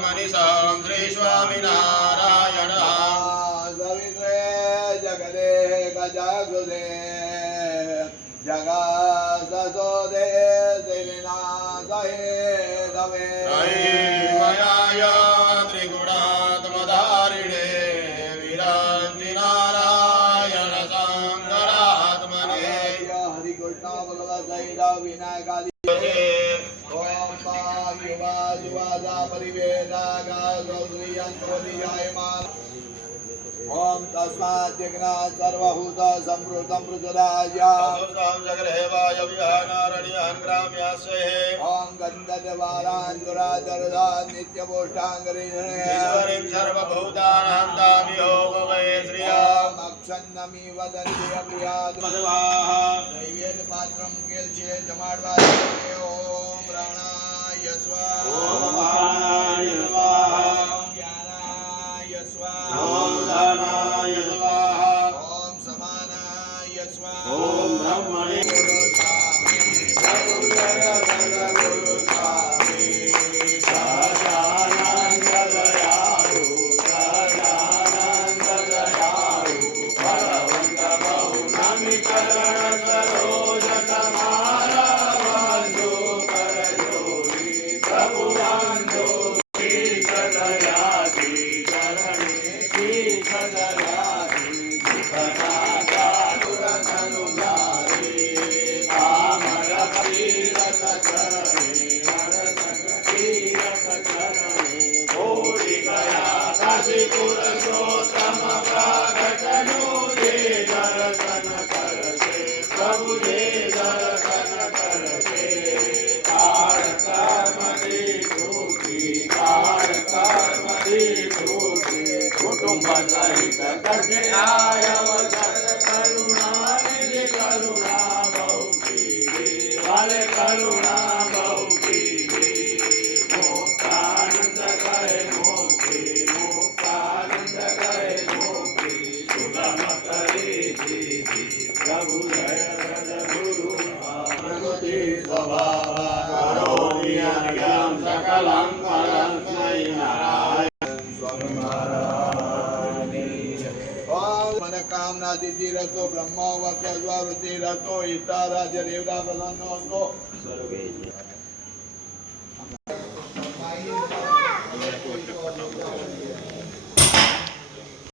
मनीषां श्री स्वामिनारायण सवित्रे जगदे गजागुदे जगासोदे दिविनासहे दवे मयाय त्रिगुणात्मधारिणे विरान्ति नारायण साङ्गरात्मने हरिकृष्ण बलवदैव विनायकादि ओम तस्मात् जगन्नाथ सर्वभूत संवृतं मृतराजा ओम गन्धर्वारान् दुराधरदान् नित्यपोष्टाङ्गरीषणे ओम अक्षन्नमी वदन्ति अप्रियात् नैवेद्य पात्रं केल्चे जमाडवादे ओम प्राणाय स्वाहा ओम प्राणाय स्वाहा ओम दानाय स्वाहा ओम समानाय स्वाहा ओम ब्रह्मणे मनोकामना सिद्धिरस्तो ब्रह्मोवत्सवृद्धिरस्तो इष्टा राज्य देवता प्रसन्नोस्तो